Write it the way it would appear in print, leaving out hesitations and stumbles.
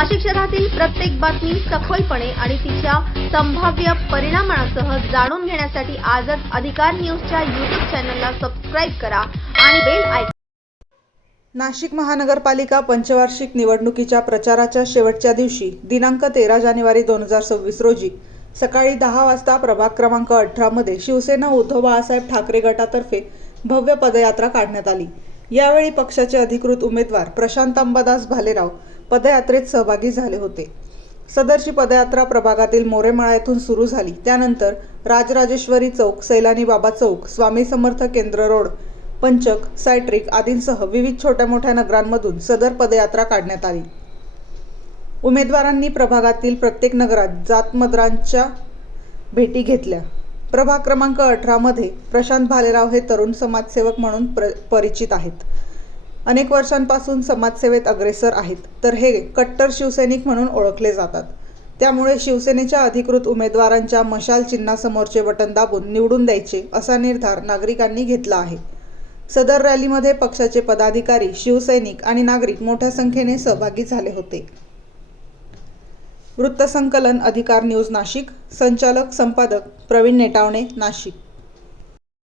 नाशिक शहरातील प्रत्येक बातमी सखोलपणे आणि तिच्या संभाव्य परिणामांसह जाणून घेण्यासाठी आजच अधिकार न्यूजच्या YouTube चॅनलला सबस्क्राइब करा आणि बेल आयकॉन. नाशिक महानगरपालिका पंचवार्षिक निवडणुकीच्या प्रचाराच्या शेवटच्या दिवशी दिनांक 13 जानेवारी 2026 रोजी सकाळी 10 वाजता प्रभाग क्रमांक 18 मध्ये शिवसेना उद्धव बाळासाहेब ठाकरे गटातर्फे भव्य पदयात्रा काढण्यात आली। यावेळी पक्षाचे अधिकृत उमेदवार प्रशांत अंबादास भालेराव पदयात्रेत सहभागी झाले होते। सदरची पदयात्रा प्रभागातील मोरेमाळा येथून सुरू झाली। त्यानंतर राजराजेश्वरी चौक, सैलानी बाबा चौक, स्वामी समर्थ केंद्र रोड, पंचक, सायट्रिक आदींसह विविध छोट्या मोठ्या नगरांमधून सदर पदयात्रा काढण्यात आली। उमेदवारांनी प्रभागातील प्रत्येक नगरात जातमदारांच्या भेटी घेतल्या। प्रभाग क्रमांक 18 मध्ये प्रशांत भालेराव हे तरुण समाजसेवक म्हणून परिचित आहेत। अनेक वर्षांपासून समाजसेवेत अग्रेसर आहेत, तर हे कट्टर शिवसैनिक म्हणून ओळखले जातात। त्यामुळे शिवसेनेच्या अधिकृत उमेदवारांच्या मशाल चिन्हासमोरचे बटन दाबून निवडून द्यायचे असा निर्धार नागरिकांनी घेतला आहे। सदर रॅलीमध्ये पक्षाचे पदाधिकारी, शिवसैनिक आणि नागरिक मोठ्या संख्येने सहभागी झाले होते। वृत्तसंकलन अधिकार न्यूज नाशिक, संचालक संपादक प्रवीण नेटावणे, नाशिक।